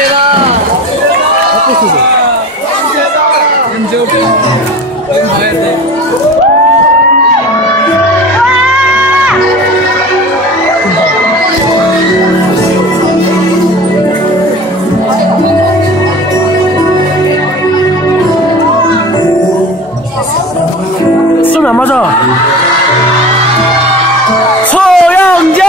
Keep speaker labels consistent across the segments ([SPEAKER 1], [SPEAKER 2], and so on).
[SPEAKER 1] 세다. 엠
[SPEAKER 2] 좋게. 엠 봐야 안 맞아. 소영재.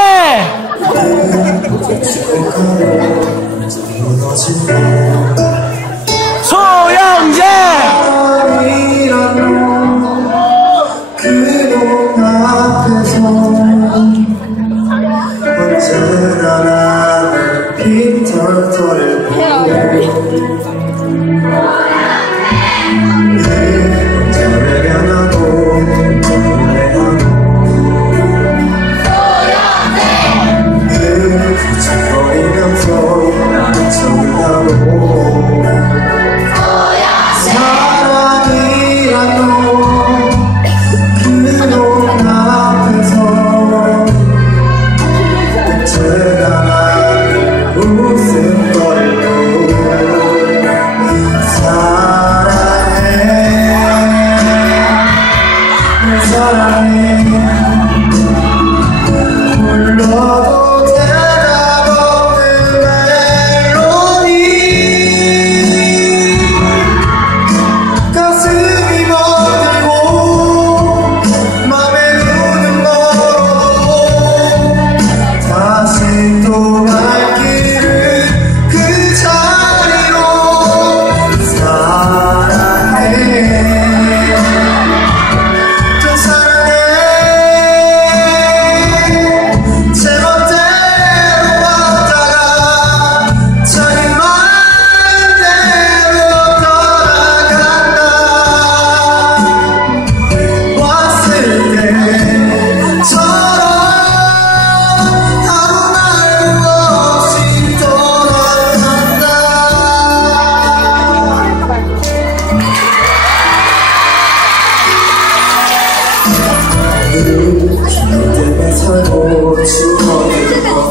[SPEAKER 2] 소영재!
[SPEAKER 3] 언제나 나는 빈털터를 보고 Oh. 你들在猜我게가 서, 모.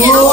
[SPEAKER 4] You.